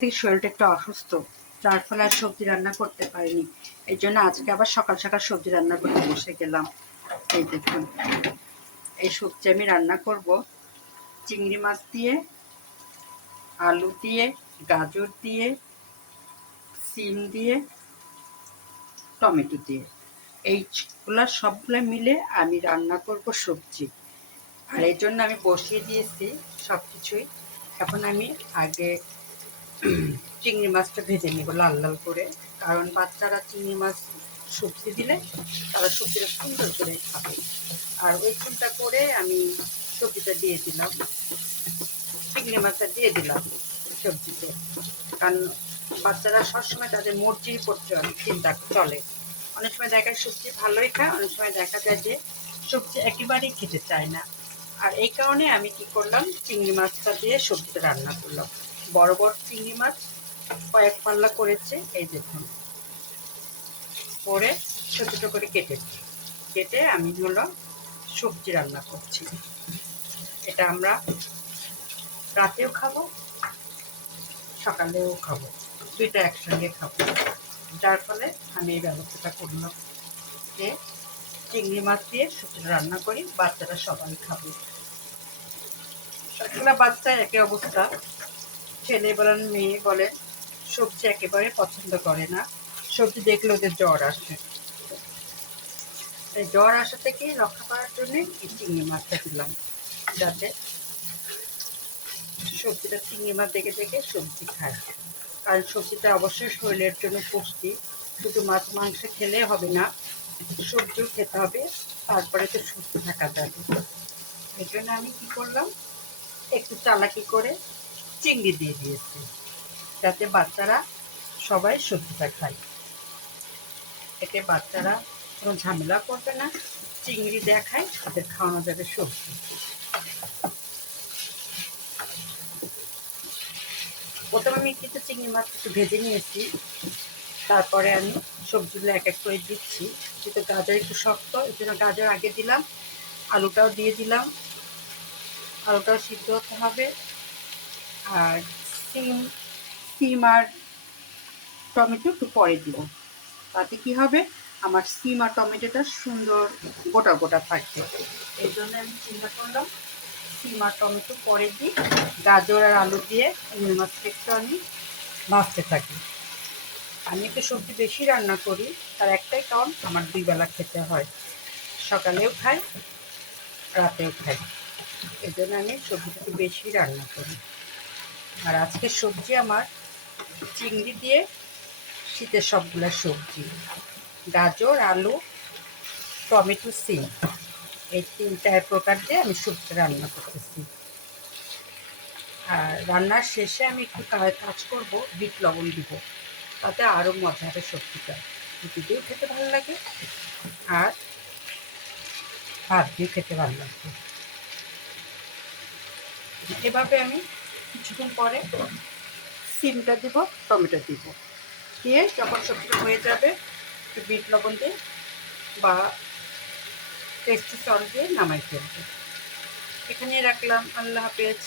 থেকে শরীরটা একটু অসুস্থ, যার ফলে আর সবজি রান্না করতে পারিনি। এই জন্য আজকে আবার সকাল সকাল সবজি রান্না করতে বসে গেলাম। এই দেখুন, এই সবজি আমি রান্না করব চিংড়ি মাছ দিয়ে, আলু দিয়ে, গাজর দিয়ে, সিম দিয়ে, টমেটো দিয়ে। এইগুলা সবগুলো মিলে আমি রান্না করব সবজি। আর এই জন্য আমি বসিয়ে দিয়েছি সব কিছুই। এখন আমি আগে চিংড়ি মাছটা ভেজে নেব লাল লাল করে, কারণ বাচ্চারা চিংড়ি মাছ সবজি দিলে তারা সবজিটা সুন্দর করে খাবে। আর ওই চিন্তা করে আমি সবজিটা দিয়ে দিলাম, চিংড়ি মাছটা দিয়ে দিলাম সবজিতে। কারণ বাচ্চারা সবসময় তাদের মর্জির করতে অনেক চিন্তা চলে। অনেক সময় দেখা যায় সবজি ভালোই খায়, অনেক সময় দেখা যায় যে সবজি একেবারেই খেতে চায় না। আর এই কারণে আমি কি করলাম, চিংড়ি মাছটা দিয়ে সবজিটা রান্না করলাম। বড় বড় চিংড়ি মাছ কয়েক পাল্লা করেছে, এই দেখুন, করে ছোটো ছোটো করে কেটে আমি হলো সবজি রান্না করছি। এটা আমরা রাতেও খাবো, সকালেও খাবো, দুইটা একসঙ্গে খাবো। যার ফলে আমি এই ব্যবস্থাটা করলাম যে চিংড়ি মাছ দিয়ে সবজিটা রান্না করি, বাচ্চারা সবাই খাবে। সবগুলা বাচ্চা একই অবস্থা, ছেলে বলেন মেয়ে বলেন, সবজি একেবারে পছন্দ করে না। সবজি দেখলে ওদের জ্বর আসে। এই জ্বর আসা থেকে রক্ষা করার জন্য এই চিংড়ি মাছটা দিলাম, যাতে সবজিটা চিংড়ি মাছ দেখে দেখে সবজি খায়। কারণ সবজিটা অবশ্যই শরীরের জন্য পুষ্টি। শুধু মাছ মাংস খেলে হবে না, সবজিও খেতে হবে, তারপরে তো সুস্থ থাকা যাবে। এই জন্য আমি কী করলাম, একটু চালাকি করে চিংড়ি দিয়ে দিয়েছি, যাতে বাচ্চারা সবাই সবজিটা খায়। এতে বাচ্চারা কোনো ঝামেলা করবে না, চিংড়ি দেখায় তাদের খাওয়ানো যাবে সবজি। প্রথমে আমি কিছু চিংড়ি মাছ একটু ভেজে নিয়েছি, তারপরে আমি সবজিগুলো এক এক করে দিচ্ছি। কিন্তু গাজর একটু শক্ত, এই জন্য গাজর আগে দিলাম, আলুটাও দিয়ে দিলাম, আলুটাও সিদ্ধ হতে হবে। আর সিম আর টমেটো একটু পরে দিব, তাতে কি হবে, আমার সিম আর টমেটোটা সুন্দর গোটা গোটা থাকবে। এই জন্য আমি চিন্তা করলাম সিম আর টমেটো পরে দিই, গাজর আর আলু দিয়ে চিংড়ি মাছটা একটু আমি ভাজতে থাকি। আমি একটু সবজি বেশি রান্না করি, তার একটাই কারণ আমার দুই বেলা খেতে হয়, সকালেও খাই, রাতেও খাই। এই জন্য আমি সবজিটা একটু বেশি রান্না করি। আর আজকের সবজি আমার চিংড়ি দিয়ে শীতের সবগুলা সবজি, গাজর, আলু, টমেটো, সিম, এই তিনটা প্রকার দিয়ে আমি সবজি রান্না করতেছি। আর রান্নার শেষে আমি একটু কাজ করব, বিট লবণ দিব, তাতে আরও মজা হবে সবজিটা। রুটি দিয়েও খেতে ভালো লাগে, আর ভাত দিয়ে খেতে ভালো লাগবে। এভাবে আমি কিছুক্ষণ পরে সিমটা দিব, টমেটো দিব, দিয়ে যখন সবজিটা হয়ে যাবে একটু বিট লবণ দিয়ে বা টেস্টি সল্ট দিয়ে নামাই ফেলবো। এখানে রাখলাম। আল্লাহ হাফেজ।